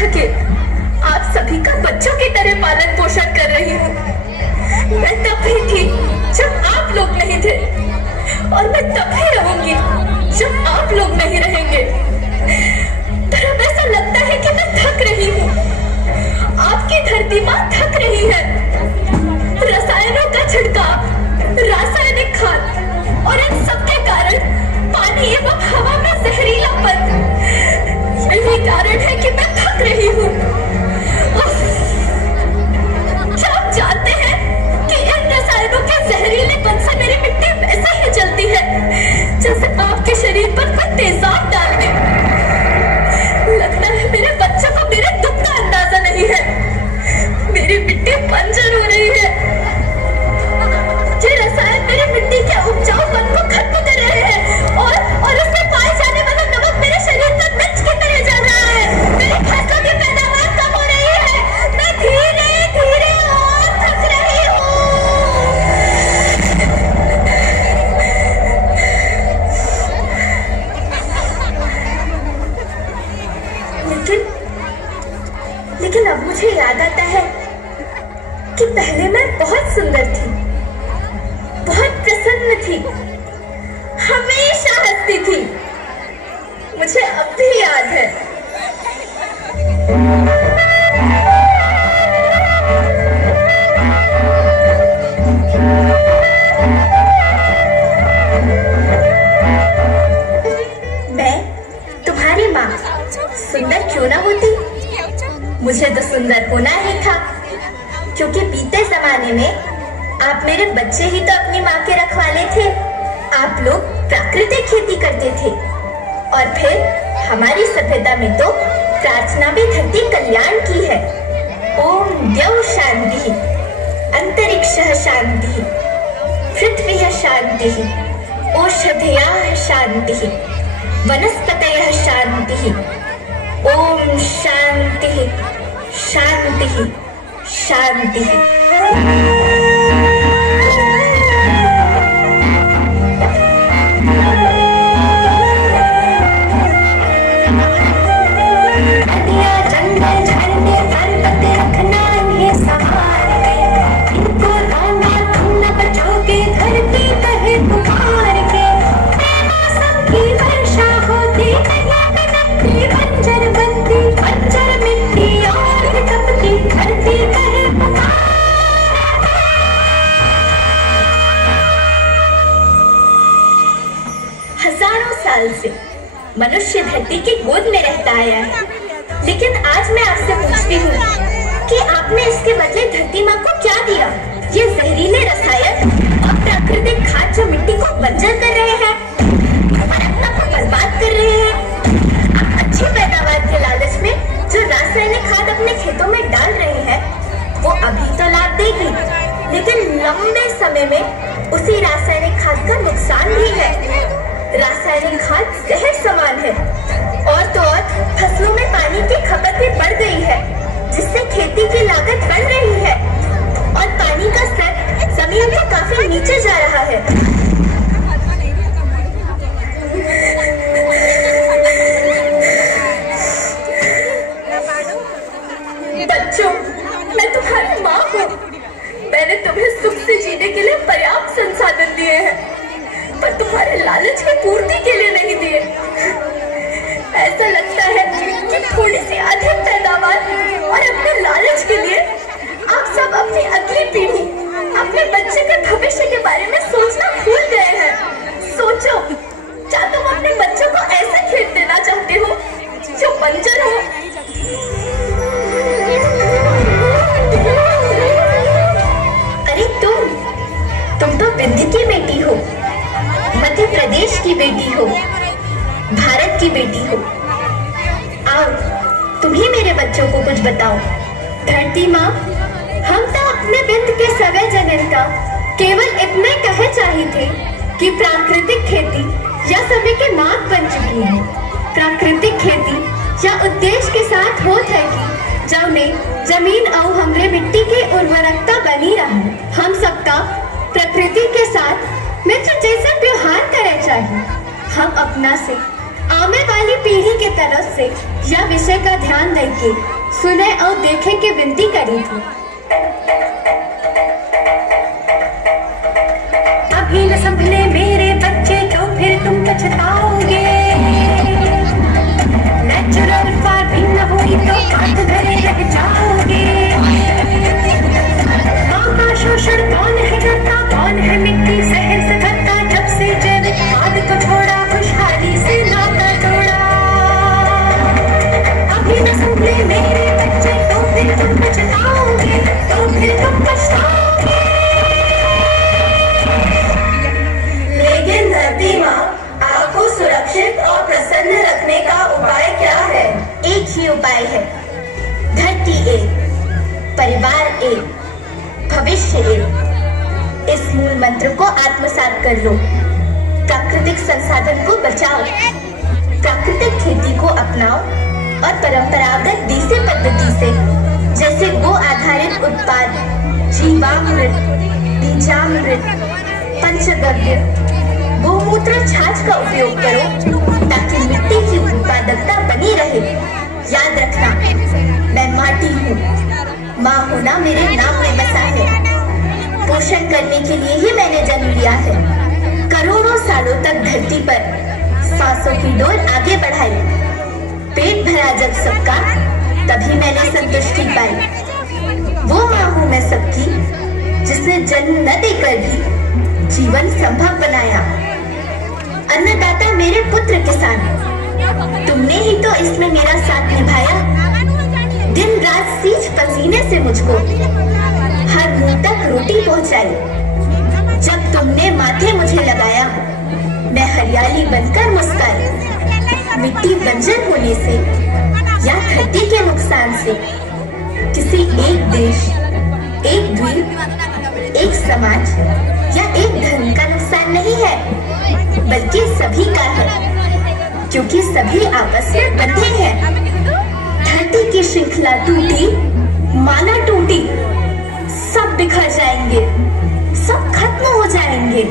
थके आप सभी का बच्चों की तरह पालन पोषण कर रही हूँ। मैं तब भी थी जब आप लोग नहीं थे, और मैं तब भी रहूंगी जब आप लोग नहीं रहेंगे। पर अब ऐसा लगता है कि मैं थक रही हूँ। आपकी धरती माँ थक रही है। रसायनों का छिड़काव, रासायनिक खाद और इन सबके कारण पानी एवं हवा में जहरीलापन, यही कारण है कि मैं थक रही हूँ। क्या आप जानते हैं कि इन रसायनों के जहरीलेपन से मेरी मिट्टी वैसे ही जलती है जैसे आपके शरीर पर कोई तेजाब डाल दे। लगता है मेरे बच्चों को मेरे दुख का अंदाजा नहीं है। मेरी मिट्टी बंजर हो रही है। ये रसायन मेरी मिट्टी के उपजाऊपन को खत्म कर रहे हैं और उससे पाए जाने वाला नमक मेरे शरीर पर मिर्च की तरह जल रहा है। मेरी फसलों की पैदावार कम हो रही है। मैं धीरे धीरे और थक रही हूँ। लेकिन अब मुझे याद आता है कि पहले मैं बहुत सुंदर थी, बहुत प्रसन्न थी, हमेशा हंसती थी। मुझे अब भी याद है। मैं तुम्हारी माँ सुंदर क्यों ना होती? मुझे तो सुंदर होना ही था, क्योंकि बीते जमाने में आप मेरे बच्चे ही तो अपनी माँ के रखवाले थे। आप लोग प्राकृतिक खेती करते थे, और फिर हमारी सभ्यता में तो प्रार्थना भी धरती कल्याण की है। ओम द्यौ शांति, अंतरिक्षः शांति, पृथ्व्यः शांति, ओषधयः शांति, वनस्पतयः शांति। ओम शांति शांति शांति। हजारों साल से मनुष्य धरती की गोद में रहता आया है, लेकिन आज मैं आपसे पूछती हूँ कि आपने इसके बदले धरती माँ को क्या दिया? ये जहरीले रसायन और प्राकृतिक खाद जो मिट्टी को बंजर कर रहे हैं, रत्न को बर्बाद कर रहे हैं। आप अच्छी पैदावार के लालच में जो रासायनिक खाद अपने खेतों में डाल रहे हैं, वो अभी तो लाभ देगी, लेकिन लंबे समय में उसी रासायनिक खाद का नुकसान भी है। रासायनिक खाद जहर समान है, और तो और फसलों में पानी की खपत भी बढ़ गई है, जिससे खेती की लागत बढ़ रही है और पानी का स्तर जमीन से काफी नीचे जा रहा है। बच्चों, मैं तुम्हारी माँ हूँ। मैंने तुम्हें सुख से जीने के लिए पर्याप्त संसाधन दिए हैं, पर तुम्हारे लालच की पूर्ति के लिए नहीं दिए। ऐसा लगता है कि थोड़ी सी अधिक पैदावार और अपने लालच के लिए आप सब अपनी अगली पीढ़ी, अपने बच्चे के भविष्य के बारे में सोचना भूल गए हैं। सोचो, क्या तुम अपने बच्चों को ऐसे खेत देना चाहते हो जो बंजर हो? अरे तुम तो विंध्य की बेटी हो, मध्य प्रदेश की बेटी हो, भारत की बेटी हो। आओ, तुम ही मेरे बच्चों को कुछ बताओ। धरती माँ, हम तो अपने बिंद के सवे जनन का केवल इतने कहे चाहिए थे कि प्राकृतिक खेती या समय के मार्ग बन चुकी है। प्राकृतिक खेती या उद्देश्य के साथ होत है कि जौने जमीन और हमरे मिट्टी की उर्वरकता बनी रहे। हम सबका प्रकृति के साथ मित्र जैसा व्यवहार करे चाहिए। हम अपना से आने वाली पीढ़ी के तरफ से यह विषय का ध्यान देके सुने और देखे की विनती करी थी। अभी न संभले मेरे बच्चे तो फिर तुम पछताओगे। नेचुरल फार्मिंग न हुई तो हाथ धरे रह जाओगे। माँ का शोषण कौन है करता, कौन है मिट्टी शहर से भरता, जब से जैविक खाद को छोड़ा खुशहाली से नाता तोड़ा। अभी न संभले मेरे बच्चे तो फिर तुम पछताओगे, तो फिर तुम पछताओगे। लेकिन धरती माँ आपको सुरक्षित और प्रसन्न रखने का उपाय क्या है? एक ही उपाय है, धरती एक, परिवार एक, भविष्य एक। इस मूल मंत्र को आत्मसात कर लो। प्राकृतिक संसाधन को बचाओ, प्राकृतिक खेती को अपनाओ और परंपरागत देसी पद्धति से जैसे गो आधारित उत्पाद, जीवामृत, बीजामृत, पंचगव्य, गोमूत्र छाछ का उपयोग करो ताकि मिट्टी की उत्पादकता बनी रहे। याद रखना, मैं माटी हूँ, माँ होना मेरे नाम में बसा है। पोषण करने के लिए ही मैंने जन्म लिया है। करोड़ों सालों तक धरती पर सांसों की डोर आगे बढ़ाई। पेट भरा जब सबका, तभी मैंने संतुष्टि पाई। वो माँ हूँ मैं सबकी, जिसने जन्म न देकर भी जीवन संभव बनाया। अन्नदाता मेरे पुत्र किसान, तुमने ही तो इसमें मेरा साथ निभाया। दिन रात सींच पसीने से मुझको हर मुंह तक रोटी पहुंचाई। जब तुमने माथे मुझे लगाया, मैं हरियाली बनकर मुस्काई। मिट्टी बंजर होने से या धरती के नुकसान से किसी एक देश, एक द्वीप, एक समाज या एक धर्म का नुकसान नहीं है, बल्कि सभी का है, क्योंकि सभी आपस में बंधे हैं। धरती की श्रृंखला टूटी, माला टूटी, सब बिखर जाएंगे, सब खत्म हो जाएंगे।